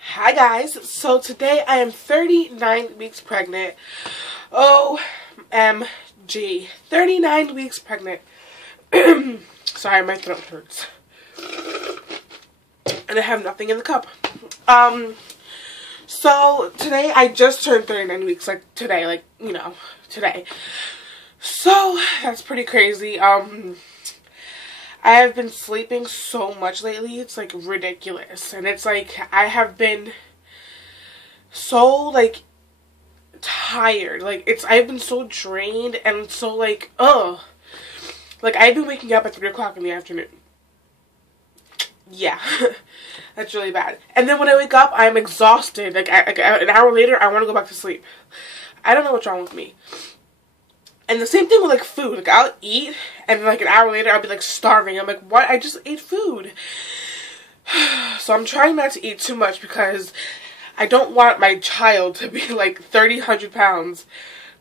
Hi guys, so today I am 39 weeks pregnant. OMG, 39 weeks pregnant. Sorry, my throat hurts. And I have nothing in the cup. So today I just turned 39 weeks, like today, today. So that's pretty crazy. I have been sleeping so much lately, it's like ridiculous. And it's like I have been so tired. I've been so drained and so ugh. I've been waking up at 3 o'clock in the afternoon. Yeah. That's really bad. And then when I wake up, I'm exhausted. An hour later, I want to go back to sleep. I don't know what's wrong with me. And the same thing with food. I'll eat and an hour later I'll be starving. I'm like, what? I just ate food. So I'm trying not to eat too much because I don't want my child to be 100 pounds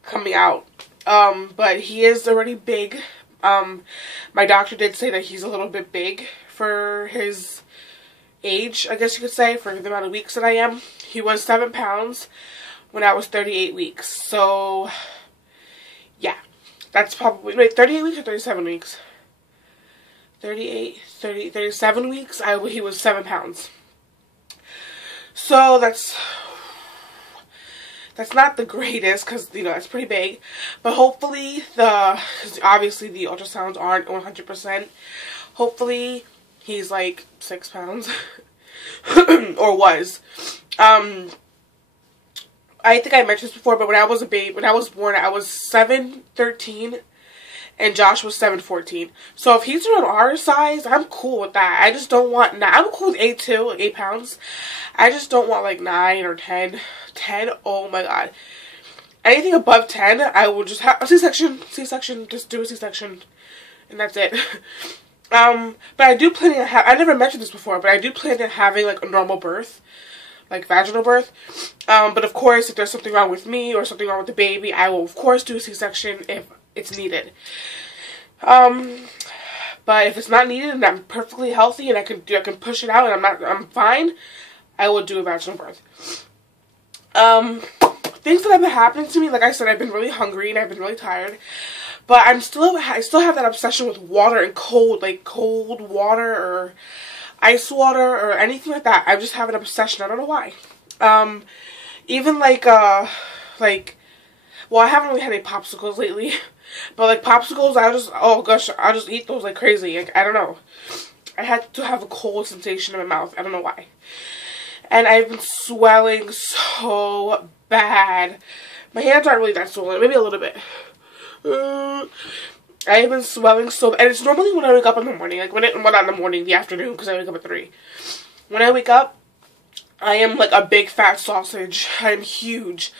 coming out. But he is already big. My doctor did say that he's a little bit big for his age, I guess you could say, for the amount of weeks that I am. He was 7 pounds when I was 38 weeks. So yeah, that's probably, wait, 38 weeks or 37 weeks? 37 weeks, he was 7 pounds. So that's not the greatest because, that's pretty big. But hopefully because obviously the ultrasounds aren't 100%. Hopefully he's 6 pounds. Or was. I think I mentioned this before, but when I was a baby, when I was born, I was 7'13", and Josh was 7'14". So if he's around our size, I'm cool with that. I just don't want, I'm cool with 8 too, 8 pounds. I just don't want 9 or 10. 10, oh my god. Anything above 10, I will just have a C-section, just do a C-section, and that's it. But I do plan on I never mentioned this before, but I do plan on having a normal birth. Vaginal birth. But of course, if there's something wrong with me or something wrong with the baby, I will of course do a C-section if it's needed. But if it's not needed and I'm perfectly healthy and I can push it out and I'm fine, I will do a vaginal birth. Things that have been happening to me, like I said, I've been really hungry and I've been really tired. But I still have that obsession with water and cold, cold water or ice water or anything like that. I just have an obsession. I don't know why. Even well, I haven't really had any popsicles lately, but popsicles, oh gosh, I'll just eat those like crazy. I don't know. I had to have a cold sensation in my mouth. I don't know why. And I've been swelling so bad. My hands aren't really that swollen, maybe a little bit. I have been swelling so bad. And it's normally when I wake up in the morning. Well, not in the morning, the afternoon, because I wake up at 3. When I wake up, I am a big fat sausage. I'm huge.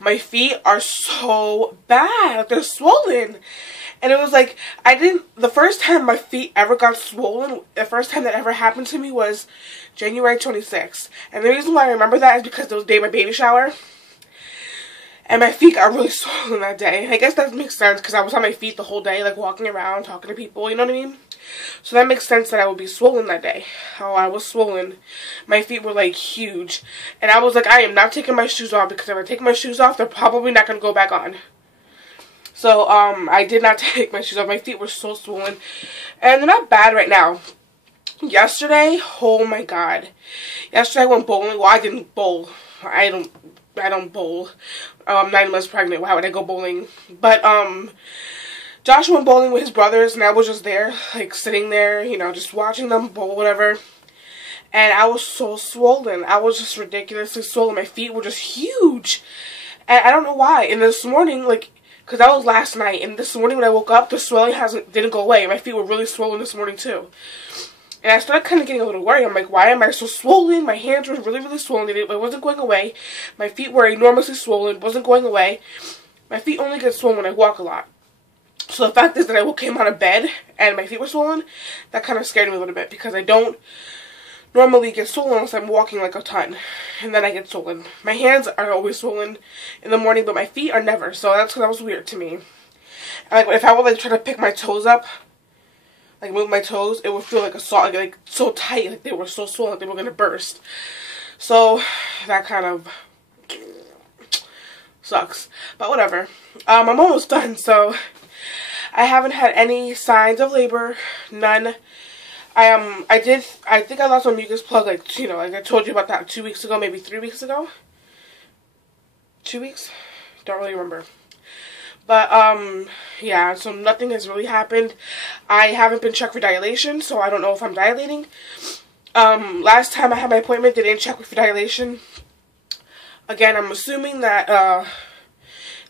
My feet are so bad. They're swollen. And it was the first time my feet ever got swollen, the first time that ever happened to me was January 26th. And the reason why I remember that is because it was the day of my baby shower. And my feet got really swollen that day. I guess that makes sense because I was on my feet the whole day, walking around, talking to people, you know what I mean? So that makes sense that I would be swollen that day. Oh, I was swollen. My feet were, huge. And I was I am not taking my shoes off because if I take my shoes off, they're probably not going to go back on. So, I did not take my shoes off. My feet were so swollen. And they're not bad right now. Yesterday, oh my god. Yesterday I went bowling. Well, I didn't bowl. I don't bowl. I'm 9 months pregnant. Why would I go bowling? But, Josh went bowling with his brothers, and I was just there, sitting there, just watching them bowl, whatever. And I was so swollen. I was just ridiculously swollen. My feet were just huge. And I don't know why. And this morning, because that was last night, and this morning when I woke up, the swelling didn't go away. My feet were really swollen this morning, too. And I started kind of getting a little worried. I'm like, why am I so swollen? My hands were really, really swollen. It wasn't going away. My feet were enormously swollen. It wasn't going away. My feet only get swollen when I walk a lot. So the fact is that I came out of bed and my feet were swollen. That kind of scared me a little bit because I don't normally get swollen unless I'm walking a ton. And then I get swollen. My hands are always swollen in the morning, but my feet are never. So that was weird to me. And if I would try to pick my toes up, move my toes, it would feel so tight, they were so swollen, they were gonna burst. So that kind of sucks. But whatever. I'm almost done, so I haven't had any signs of labor. None. I think I lost my mucus plug, like, you know, like I told you about that 2 weeks ago, maybe 3 weeks ago. 2 weeks? Don't really remember. But, yeah, so nothing has really happened. I haven't been checked for dilation, so I don't know if I'm dilating. Last time I had my appointment, they didn't check me for dilation. Again, I'm assuming that,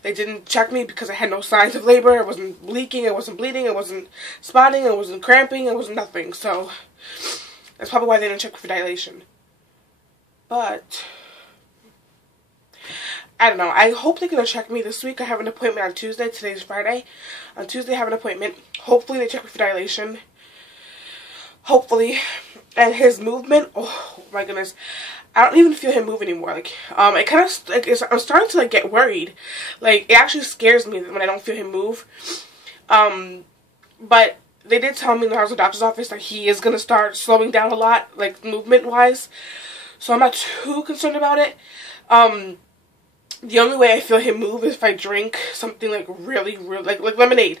they didn't check me because I had no signs of labor. I wasn't leaking, I wasn't bleeding, I wasn't spotting, I wasn't cramping, I wasn't nothing. So, that's probably why they didn't check me for dilation. But I don't know. I hope they're going to check me this week. I have an appointment on Tuesday. Today's Friday. On Tuesday, I have an appointment. Hopefully, they check me for dilation. Hopefully. And his movement, oh my goodness. I don't even feel him move anymore. Like, it kind of, like, I'm starting to, like, get worried. Like, it actually scares me when I don't feel him move. But they did tell me when I was at the doctor's office that he is going to start slowing down a lot, like, movement-wise. So I'm not too concerned about it. The only way I feel him move is if I drink something, like, really, like lemonade.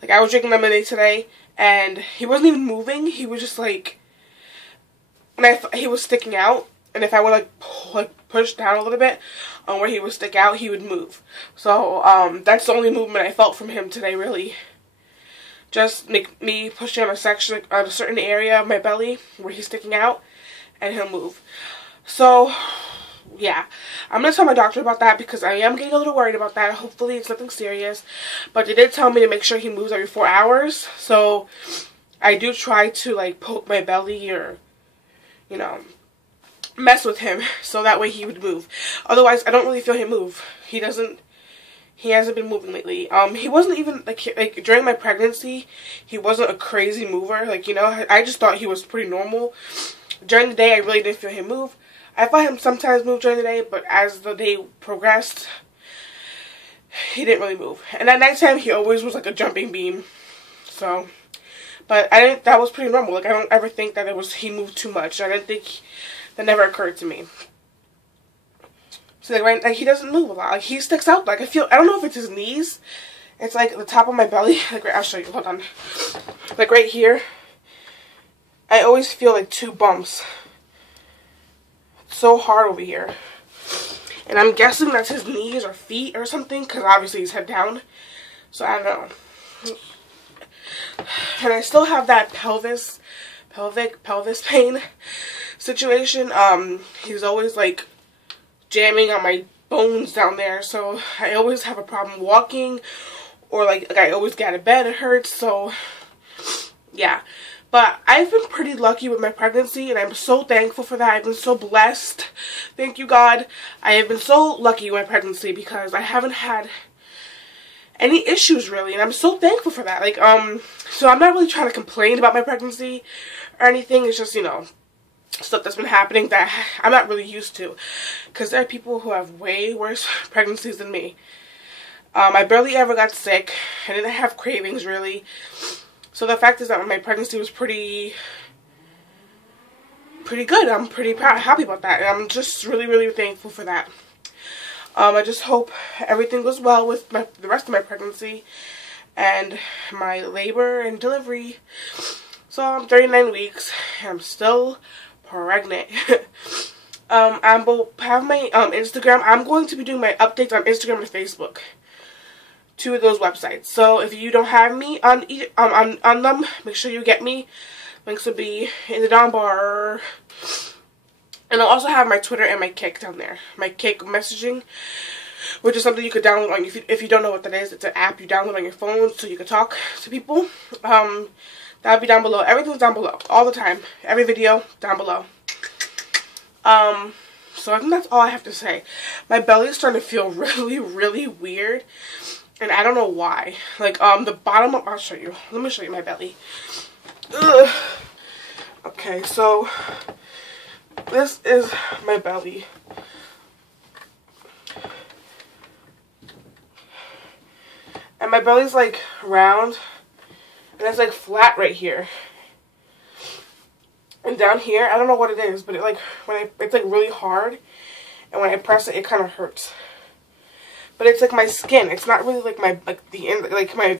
Like, I was drinking lemonade today, and he wasn't even moving. He was just, like, he was sticking out. And if I would, like, push down a little bit on where he would stick out, he would move. So, that's the only movement I felt from him today, really. Just me pushing on a section, on a certain area of my belly where he's sticking out, and he'll move. So, yeah. I'm going to tell my doctor about that because I am getting a little worried about that. Hopefully it's nothing serious. But they did tell me to make sure he moves every 4 hours. So, I do try to, like, poke my belly or, you know, mess with him so that way he would move. Otherwise, I don't really feel him move. He hasn't been moving lately. He wasn't even, like during my pregnancy, he wasn't a crazy mover. Like, you know, I just thought he was pretty normal. During the day, I really didn't feel him move. I thought him sometimes move during the day, but as the day progressed, he didn't really move. And at nighttime, he always was like a jumping beam. So, but that was pretty normal. Like, I don't ever think that he moved too much. I didn't think, that never occurred to me. So, like, he doesn't move a lot. Like, he sticks out. Like, I don't know if it's his knees. It's, like, the top of my belly. Like, I'll show you. Hold on. Like, right here. I always feel, like, 2 bumps. It's so hard over here. And I'm guessing that's his knees or feet or something. Because, obviously, he's head down. So, I don't know. And I still have that pelvis pain situation. He's always, like, jamming on my bones down there, so I always have a problem walking, or like I always get out of bed, it hurts. So yeah, but I've been pretty lucky with my pregnancy, and I'm so thankful for that. I've been so blessed, thank you God. I have been so lucky with my pregnancy because I haven't had any issues really, and I'm so thankful for that. Like, so I'm not really trying to complain about my pregnancy or anything. It's just, you know, stuff that's been happening that I'm not really used to, because there are people who have way worse pregnancies than me. I barely ever got sick. I didn't have cravings really. So the fact is that my pregnancy was pretty good. I'm pretty happy about that, and I'm just really thankful for that. I just hope everything goes well with the rest of my pregnancy and my labor and delivery. So I'm 39 weeks and I'm still pregnant. I have my Instagram. I'm going to be doing my updates on Instagram and Facebook. 2 of those websites. So if you don't have me on them, make sure you get me. Links will be in the down bar. And I'll also have my Twitter and my Kik down there. My Kik Messaging, which is something you could download on if you don't know what that is. It's an app you download on your phone so you can talk to people. That'll be down below. Everything's down below. All the time. Every video down below. So I think that's all I have to say. My belly is starting to feel really weird. And I don't know why. Like, the bottom of... I'll show you. Let me show you my belly. Ugh. Okay, so... this is my belly. And my belly's like round. And it's like flat right here. And down here, I don't know what it is, but it like it's like really hard, and when I press it, it kind of hurts. But it's like my skin. It's not really like my the end, like my